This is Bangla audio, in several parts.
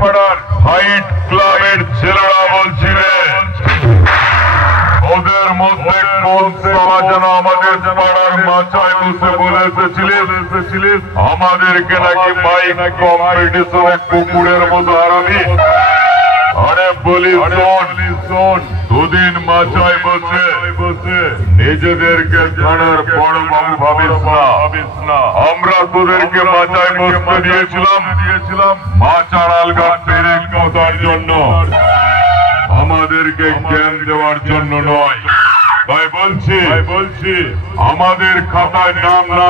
পাড়ার ফাইট ক্লাবের ছেলেরা বলছিলেন ওদের মধ্যে কোন সভা যেন আমাদের পাড়ার মাচায় বসে বলে এসেছিলিস আমাদেরকে নাকি বাইক কম্পিটিশনে কুকুরের মতো হারাবি। আরে বলি শোন, দুদিন মাচায় বসে নিজেদেরকে থানার বড় বাবু ভাবিস না। আমরা তোদেরকে মাচায় বসতে দিয়েছিলাম মাচার আলগা পেরেক মতার জন্য, আমাদেরকে জ্ঞান দেওয়ার জন্য নয়। ভাই বলছি আমাদের খাতায় নাম না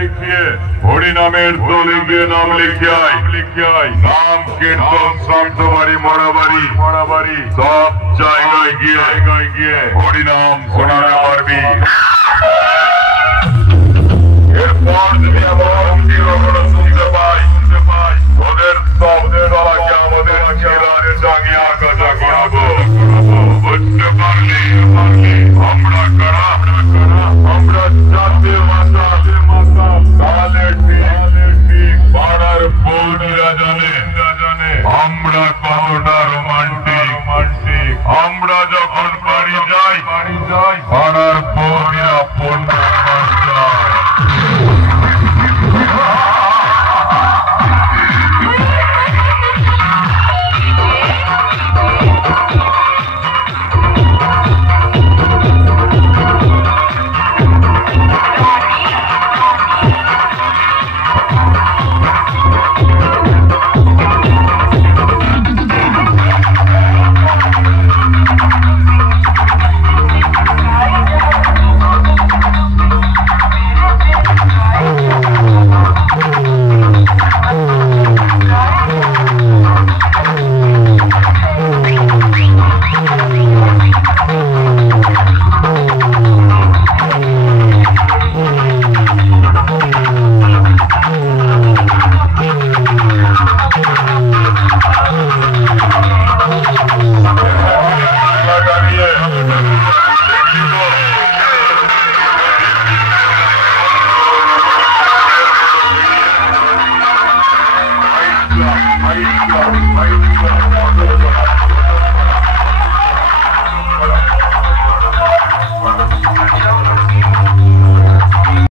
লিখিয়ে হরিনামের দলে গিয়ে নাম লিখে আয়। নাম কীর্তন শব্দবাড়ি মরাবাড়ি সব জায়গায় গিয়ে হরিনাম শোনাতে পারবি। এরপর যদি আমরা শুনতে পাই ওদের সব দলাকে আমাদের ছেলারে জাগিয়ে জাগিয়াবো। বুঝতে পারলি আমরা কারা? আমরা জাতির মাতা। তাহলে ঠিক পাড়ার বৌদিরা জানে আমরা কতটা রোমান্টিক। আমরা যখন বাড়ি যাই পাড়ার বৌদিরা পণ্য